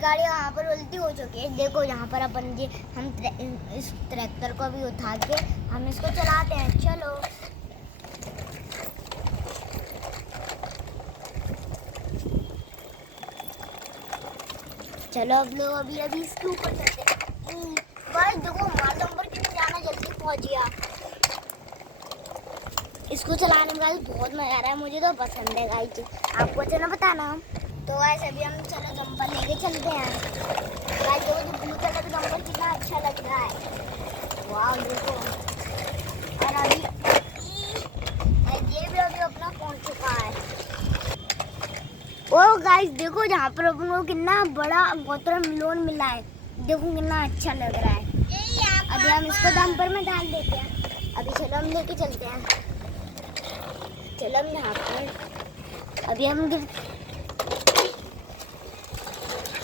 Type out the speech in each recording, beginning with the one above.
गाड़ी यहाँ पर उल्टी हो चुकी है। देखो यहाँ पर अपन ये हम इस ट्रैक्टर को भी उठा के हम इसको चलाते हैं। चलो चलो अब लोग अभी इसके ऊपर चलते हैं। भाई देखो हमारा नंबर कितने जाना जल्दी पहुँच गया। इसको चलाने में गाइस बहुत मजा आ रहा है, मुझे तो पसंद है गाइस। आपको अच्छा ना बताना। तो गाइस अभी हम चलो जंपर लेके चलते हैं। गाइस देखो जो ब्लू कलर का जंपर कितना अच्छा लग रहा है। वाह देखो। और अभी ये भी अभी अपना पहुंच चुका है। ओ गाइस देखो जहाँ पर अपन को कितना बड़ा वाटरमेलन मिला है। देखो कितना अच्छा लग रहा है। अभी हम इसको जंपर में डाल देते हैं। अभी चलो हम लेके चलते हैं। चलो हम यहाँ पर अभी हम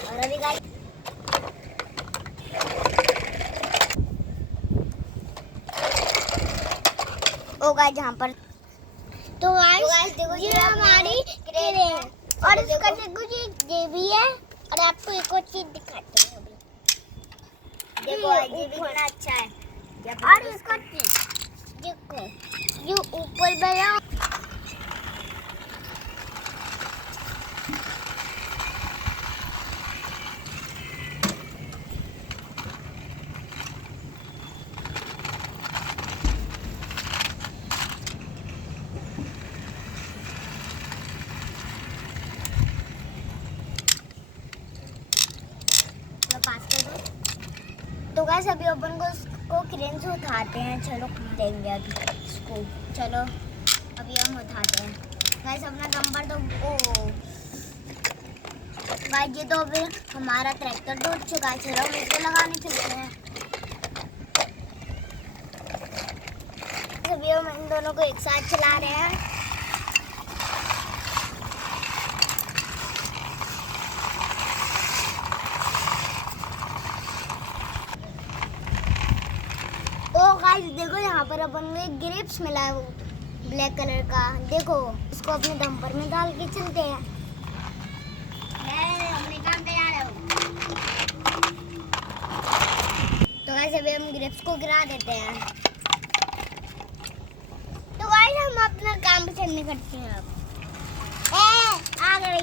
और अभी गाइस ओ गाइस यहाँ पर तो गाइस देखो ये हमारी क्रेन है और इसका देखो ये भी है। और आपको एक और चीज दिखाते हैं अभी। देखो ये भी कितना अच्छा है। और इसका देखो ये ऊपर बना पास कर दो। तो गाइस अभी अपन को इसको क्रेन से उठाते हैं। चलो देंगे अभी इसको। चलो अभी हम उठाते हैं। गाइस अपना नंबर तो ओ गाइस ये तो अभी हमारा ट्रैक्टर तो उठ चुका है। चलो हम इसको लगाने चलते हैं। अभी हम इन दोनों को एक साथ चला रहे हैं। ओ गाइस देखो यहाँ पर अपन को एक ग्रिप्स मिला है ब्लैक कलर का। देखो इसको अपने डंपर में डाल के चलते हैं। अपने काम पे जा रहे हो। तो गाइस अभी हम ग्रिप्स को गिरा देते हैं। तो गाइस हम अपना काम पे चलने करते हैं। अब आ गए।